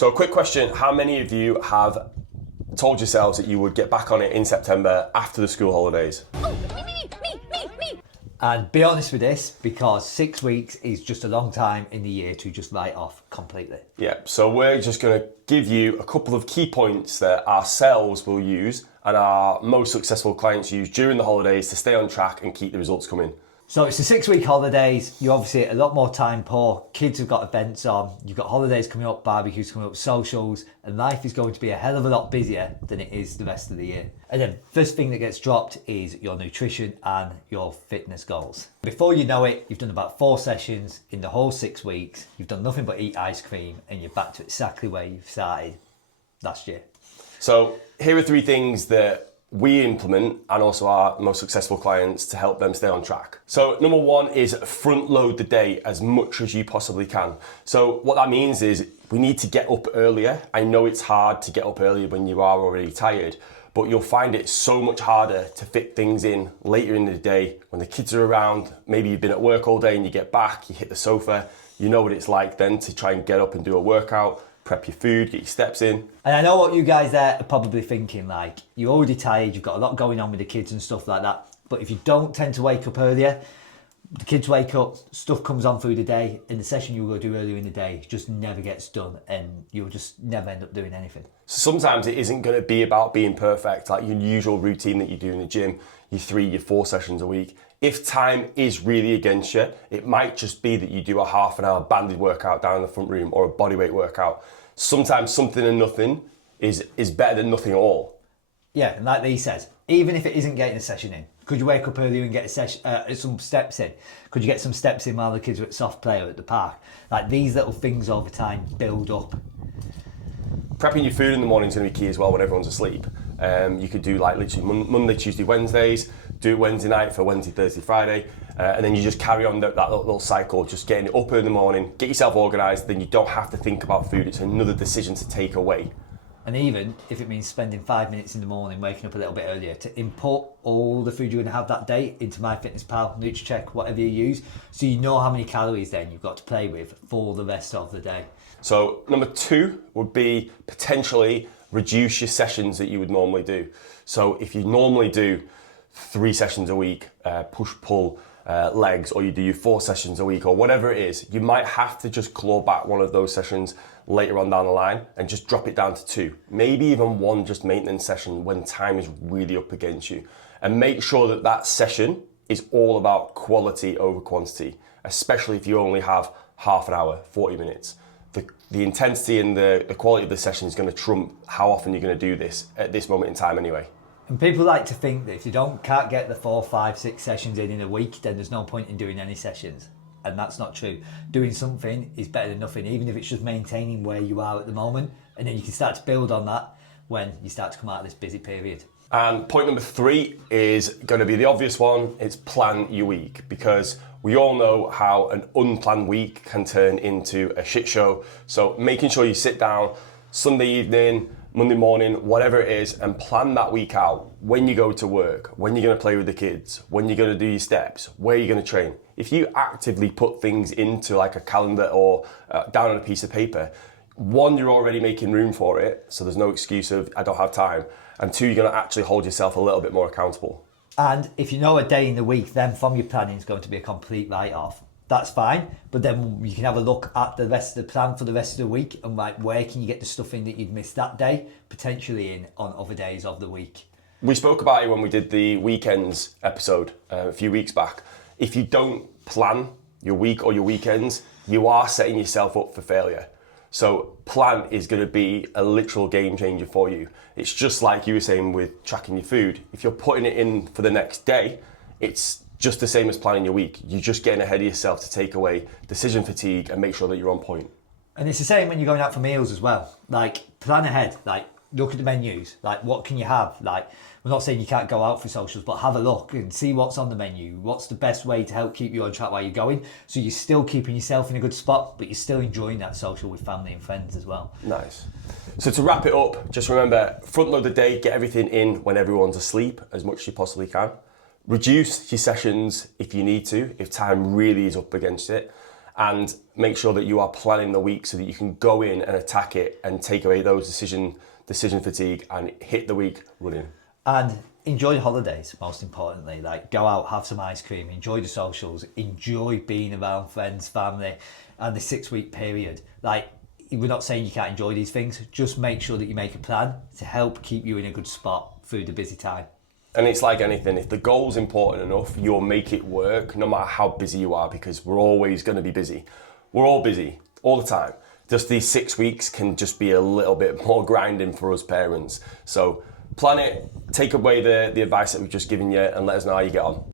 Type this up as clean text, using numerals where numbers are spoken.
So a quick question, how many of you have told yourselves that you would get back on it in September after the school holidays? Oh, me. And be honest with this, because 6 weeks is just a long time in the year to just write off completely. Yeah, so we're just going to give you a couple of key points that ourselves will use and our most successful clients use during the holidays to stay on track and keep the results coming. So it's the 6 week holidays. You're obviously a lot more time poor. Kids have got events on. You've got holidays coming up, barbecues coming up, socials, and life is going to be a hell of a lot busier than it is the rest of the year. And then first thing that gets dropped is your nutrition and your fitness goals. Before you know it, you've done about 4 sessions in the whole 6 weeks. You've done nothing but eat ice cream and you're back to exactly where you started last year. So here are 3 things that we implement and also our most successful clients to help them stay on track. So number 1 is front load the day as much as you possibly can. So what that means is we need to get up earlier. I know it's hard to get up earlier when you are already tired, but you'll find it so much harder to fit things in later in the day when the kids are around. Maybe you've been at work all day and you get back, you hit the sofa. You know what it's like then to try and get up and do a workout, prep your food, get your steps in. And I know what you guys there are probably thinking, like, you're already tired, you've got a lot going on with the kids and stuff like that. But if you don't tend to wake up earlier, the kids wake up, stuff comes on through the day, and the session you will do earlier in the day just never gets done and you'll just never end up doing anything. So sometimes it isn't going to be about being perfect, like your usual routine that you do in the gym, your 3, your 4 sessions a week. If time is really against you, it might just be that you do a half an hour banded workout down in the front room or a bodyweight workout. Sometimes something and nothing is better than nothing at all. Yeah, and like Lee says, even if it isn't getting a session in, could you wake up earlier and get a session, some steps in? Could you get some steps in while the kids are at soft play or at the park? Like, these little things over time build up. Prepping your food in the morning is going to be key as well when everyone's asleep. You could do like literally Monday, Tuesday, Wednesdays, do it Wednesday night for Wednesday, Thursday, Friday, and then you just carry on that little cycle, just getting it up in the morning, get yourself organised, then you don't have to think about food. It's another decision to take away. And even if it means spending 5 minutes in the morning, waking up a little bit earlier to input all the food you're going to have that day into MyFitnessPal, NutriCheck, whatever you use, so you know how many calories then you've got to play with for the rest of the day. So number 2 would be potentially reduce your sessions that you would normally do. So if you normally do 3 sessions a week, push-pull, legs, or you do your 4 sessions a week or whatever it is, you might have to just claw back one of those sessions later on down the line and just drop it down to 2, maybe even 1 just maintenance session when time is really up against you. And make sure that that session is all about quality over quantity, especially if you only have half an hour, 40 minutes. The intensity and the quality of the session is going to trump how often you're going to do this at this moment in time anyway. And people like to think that if you can't get the 4, 5, 6 sessions in a week, then there's no point in doing any sessions. And that's not true. Doing something is better than nothing, even if it's just maintaining where you are at the moment. And then you can start to build on that when you start to come out of this busy period. And point number 3 is going to be the obvious one. It's plan your week, because we all know how an unplanned week can turn into a shit show. So making sure you sit down Sunday evening, Monday morning, whatever it is, and plan that week out. When you go to work, when you're going to play with the kids, when you're going to do your steps, where you're going to train. If you actively put things into like a calendar or down on a piece of paper, 1, you're already making room for it, so there's no excuse of I don't have time, and 2, you're going to actually hold yourself a little bit more accountable. And if you know a day in the week, then from your planning is going to be a complete write-off. That's fine, but then you can have a look at the rest of the plan for the rest of the week and like where can you get the stuff in that you'd missed that day, potentially in on other days of the week. We spoke about it when we did the weekends episode a few weeks back. If you don't plan your week or your weekends, you are setting yourself up for failure. So plan is going to be a literal game changer for you. It's just like you were saying with tracking your food. If you're putting it in for the next day, it's just the same as planning your week. You're just getting ahead of yourself to take away decision fatigue and make sure that you're on point. And it's the same when you're going out for meals as well. Like, plan ahead, like look at the menus, like what can you have? Like, we're not saying you can't go out for socials, but have a look and see what's on the menu. What's the best way to help keep you on track while you're going? So you're still keeping yourself in a good spot, but you're still enjoying that social with family and friends as well. Nice. So to wrap it up, just remember, front load the day, get everything in when everyone's asleep as much as you possibly can. Reduce your sessions if you need to, if time really is up against it. and make sure that you are planning the week so that you can go in and attack it and take away those decision fatigue and hit the week running. And enjoy the holidays, most importantly. Like, go out, have some ice cream, enjoy the socials, enjoy being around friends, family, and the 6-week period. Like, we're not saying you can't enjoy these things, just make sure that you make a plan to help keep you in a good spot through the busy time. And it's like anything, if the goal's important enough, you'll make it work no matter how busy you are, because we're always going to be busy. We're all busy, all the time. Just these 6 weeks can just be a little bit more grinding for us parents. So plan it, take away the advice that we've just given you, and let us know how you get on.